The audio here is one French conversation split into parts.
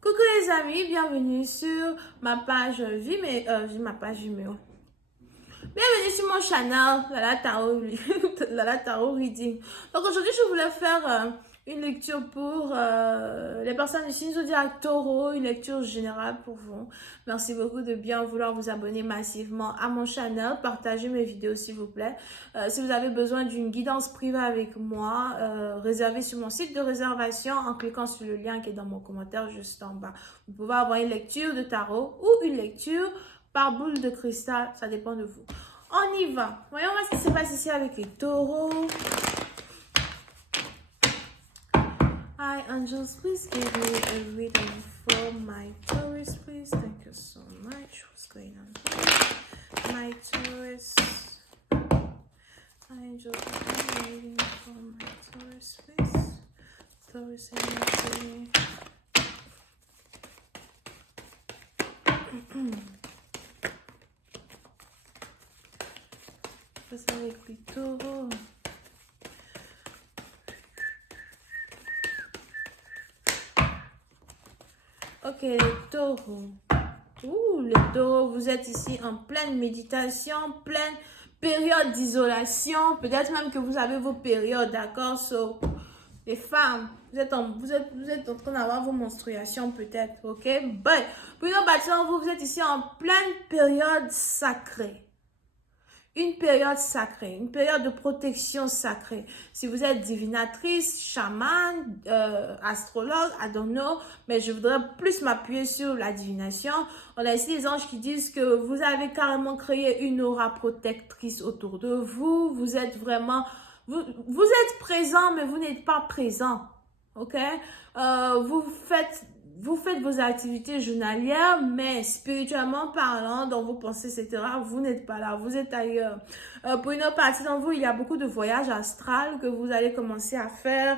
Coucou les amis, bienvenue sur ma page Vimeo. Bienvenue sur mon channel Lala Tarot Reading. Donc aujourd'hui je voulais faire une lecture pour les personnes du signe zodiaque Taureau, une lecture générale pour vous. Merci beaucoup de bien vouloir vous abonner massivement à mon channel, partagez mes vidéos s'il vous plaît. Si vous avez besoin d'une guidance privée avec moi, réservez sur mon site de réservation en cliquant sur le lien qui est dans mon commentaire juste en bas. Vous pouvez avoir une lecture de tarot ou une lecture par boule de cristal, ça dépend de vous. On y va. Voyons ce qui se passe ici avec les taureaux. Hi angels, please give me a reading for my Taurus, please. Thank you so much. What's going on? My Taurus. Angels, give me a reading for my Taurus, please. Taurus energy. C'est avec les taureaux. Ok, les taureaux. Ouh, les taureaux, vous êtes ici en pleine méditation, pleine période d'isolation. Peut-être même que vous avez vos périodes, d'accord? So, les femmes, vous êtes en train d'avoir vos menstruations peut-être, ok? But, pour nos bâtiments, vous êtes ici en pleine période sacrée. Une période sacrée, une période de protection sacrée. Si vous êtes divinatrice, chamane, astrologue, I don't know, mais je voudrais plus m'appuyer sur la divination. On a ici des anges qui disent que vous avez carrément créé une aura protectrice autour de vous. Vous êtes vraiment, vous êtes présent, mais vous n'êtes pas présent. Ok? Vous faites vos activités journalières, mais spirituellement parlant, dans vos pensées, etc., vous n'êtes pas là, vous êtes ailleurs. Pour une autre partie d'entre vous, il y a beaucoup de voyages astrales que vous allez commencer à faire.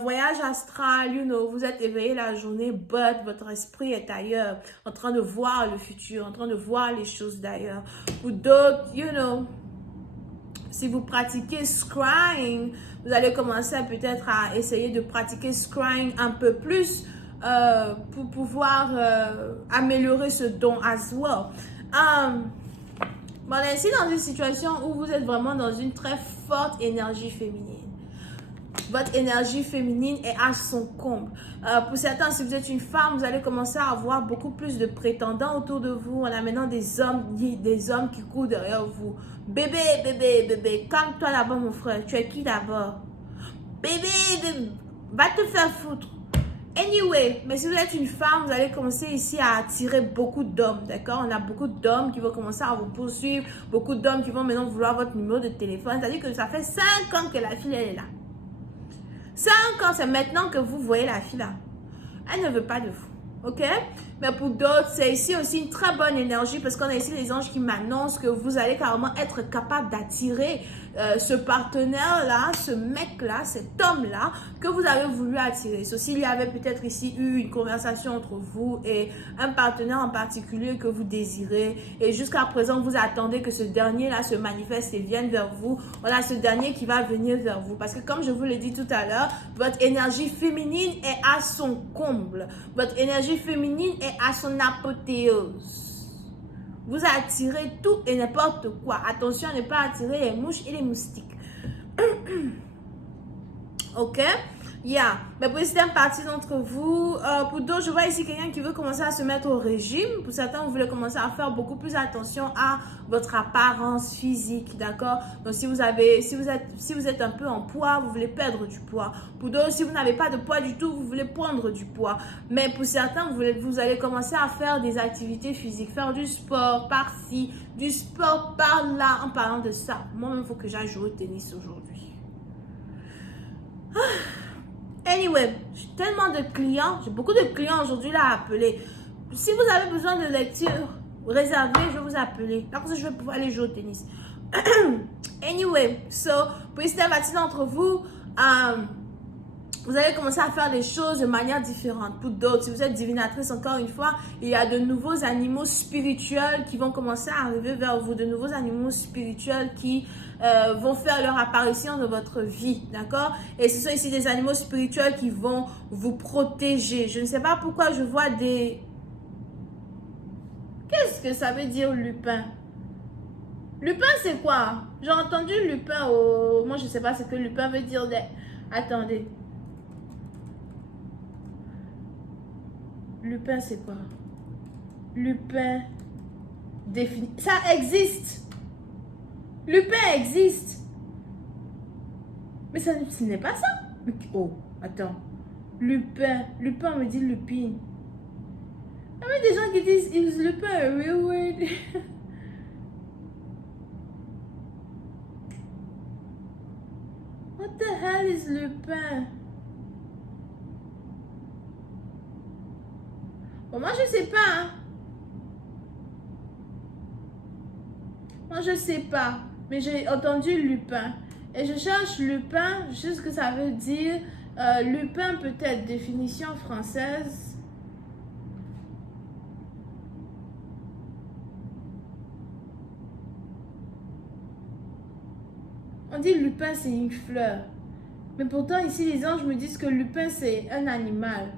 Voyage astral, vous êtes éveillé la journée, but votre esprit est ailleurs, en train de voir le futur, en train de voir les choses d'ailleurs. Pour d'autres, si vous pratiquez scrying, vous allez commencer peut-être à essayer de pratiquer scrying un peu plus pour pouvoir améliorer ce don as well. On est ici dans une situation où vous êtes vraiment dans une très forte énergie féminine. Votre énergie féminine est à son comble. Pour certains, si vous êtes une femme, vous allez commencer à avoir beaucoup plus de prétendants autour de vous en amenant des hommes qui courent derrière vous. Bébé, calme-toi là-bas mon frère. Tu es qui d'abord? Bébé, va te faire foutre. Anyway, mais si vous êtes une femme, vous allez commencer ici à attirer beaucoup d'hommes, d'accord? On a beaucoup d'hommes qui vont commencer à vous poursuivre, beaucoup d'hommes qui vont maintenant vouloir votre numéro de téléphone. C'est-à-dire que ça fait 5 ans que la fille, elle est là. 5 ans, c'est maintenant que vous voyez la fille là. Elle ne veut pas de vous, ok? Mais pour d'autres, c'est ici aussi une très bonne énergie parce qu'on a ici les anges qui m'annoncent que vous allez carrément être capable d'attirer ce partenaire-là, ce mec-là, cet homme-là que vous avez voulu attirer. So, s'il y avait peut-être ici eu une conversation entre vous et un partenaire en particulier que vous désirez et jusqu'à présent, vous attendez que ce dernier-là se manifeste et vienne vers vous, on a ce dernier qui va venir vers vous. Parce que comme je vous l'ai dit tout à l'heure, votre énergie féminine est à son comble. Votre énergie féminine est à son apothéose. Vous attirez tout et n'importe quoi. Attention à ne pas attirer les mouches et les moustiques. Ok? Yeah. Mais pour certaines parties d'entre vous, pour d'autres, je vois ici quelqu'un qui veut commencer à se mettre au régime. Pour certains, vous voulez commencer à faire beaucoup plus attention à votre apparence physique, d'accord? Donc, si vous êtes un peu en poids, vous voulez perdre du poids. Pour d'autres, si vous n'avez pas de poids du tout, vous voulez prendre du poids. Mais pour certains, vous allez commencer à faire des activités physiques, faire du sport par-ci, du sport par-là. En parlant de ça, moi-même, il faut que j'aille jouer au tennis aujourd'hui. Anyway, j'ai tellement de clients, j'ai beaucoup de clients aujourd'hui là à appeler. Si vous avez besoin de lecture réservée, je vais vous appeler. Parce que je vais pouvoir aller jouer au tennis. Anyway, so, pour certaines parties d'entre vous, vous allez commencer à faire les choses de manière différente. Pour d'autres, si vous êtes divinatrice, encore une fois, il y a de nouveaux animaux spirituels qui vont commencer à arriver vers vous, de nouveaux animaux spirituels qui vont faire leur apparition dans votre vie, d'accord? Et ce sont ici des animaux spirituels qui vont vous protéger. Je ne sais pas pourquoi je vois des... Qu'est-ce que ça veut dire lupin? Lupin, c'est quoi? J'ai entendu lupin au... Moi, je ne sais pas ce que lupin veut dire. Attendez. Lupin, c'est quoi? Lupin défini. Ça existe. Lupin existe. Mais ça, ce n'est pas ça. Oh, attends. Lupin. Lupin, on me dit lupine. Il y a des gens qui disent is lupin a real word. What the hell is lupin? Bon, moi, je sais pas. Hein. Moi, je sais pas. Mais j'ai entendu lupin. Et je cherche lupin. Je sais ce que ça veut dire. Lupin, peut-être. Définition française. On dit lupin, c'est une fleur. Mais pourtant, ici, les anges me disent que lupin, c'est un animal.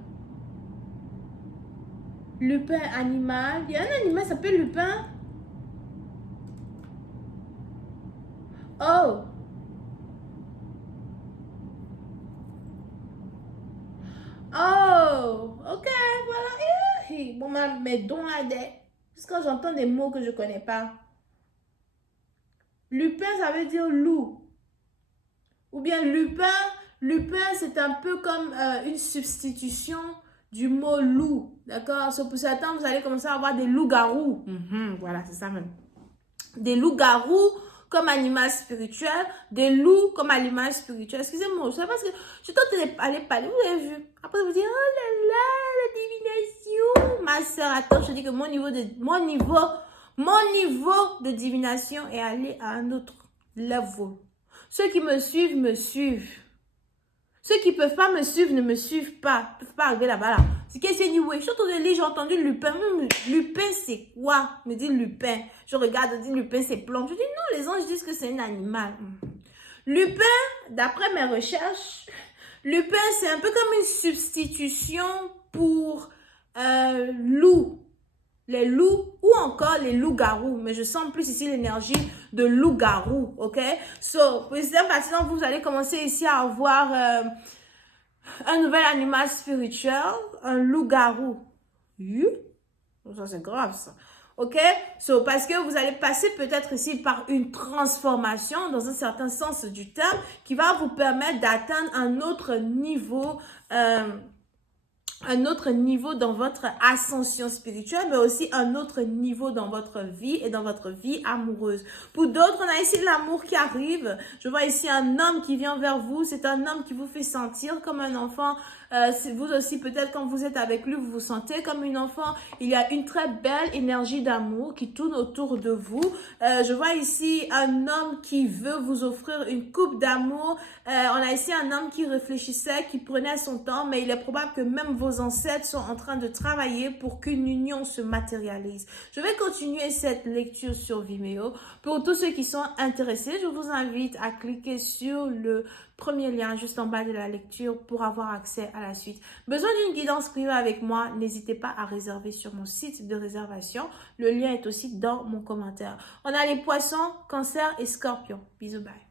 Lupin, animal. Il y a un animal qui s'appelle lupin. Oh! Oh! Ok, voilà. Bon, mais dons la dé. Parce que quand j'entends des mots que je ne connais pas. Lupin, ça veut dire loup. Ou bien lupin. Lupin, c'est un peu comme une substitution du mot loup. D'accord? Pour certains, vous allez commencer à avoir des loups-garous. Voilà, c'est ça même. Des loups-garous comme animal spirituel, des loups comme animal spirituel. Excusez-moi, je sais pas parce que je tente d'aller parler, vous avez vu. Après, vous dites, oh là là, la divination. Ma soeur, attends, je dis que mon niveau de divination est allé à un autre level. Ceux qui me suivent, me suivent. Ceux qui ne peuvent pas me suivre, ne me suivent pas. Ils ne peuvent pas arriver là-bas. Là. C'est qu'est-ce que anyway. Je suis en train de lire, j'ai entendu lupin. Lupin, c'est quoi? Me dit lupin. Je regarde, on dit lupin, c'est plomb. Je dis non, les anges disent que c'est un animal. Lupin, d'après mes recherches, lupin, c'est un peu comme une substitution pour loup. Les loups ou encore les loups-garous. Mais je sens plus ici l'énergie de loup-garou. OK? So, pour cette partie-là, vous allez commencer ici à avoir un nouvel animal spirituel. Un loup-garou. Ça, c'est grave, ça. OK? So, parce que vous allez passer peut-être ici par une transformation dans un certain sens du terme qui va vous permettre d'atteindre un autre niveau dans votre ascension spirituelle, mais aussi un autre niveau dans votre vie et dans votre vie amoureuse. Pour d'autres, on a ici l'amour qui arrive. Je vois ici un homme qui vient vers vous. C'est un homme qui vous fait sentir comme un enfant. Vous aussi, peut-être quand vous êtes avec lui, vous vous sentez comme une enfant. Il y a une très belle énergie d'amour qui tourne autour de vous. Je vois ici un homme qui veut vous offrir une coupe d'amour. On a ici un homme qui réfléchissait, qui prenait son temps, mais il est probable que même vos ancêtres sont en train de travailler pour qu'une union se matérialise. Je vais continuer cette lecture sur Vimeo. Pour tous ceux qui sont intéressés, je vous invite à cliquer sur le premier lien juste en bas de la lecture pour avoir accès à la suite. Besoin d'une guidance privée avec moi, n'hésitez pas à réserver sur mon site de réservation. Le lien est aussi dans mon commentaire. On a les poissons, cancer et scorpions. Bisous, bye.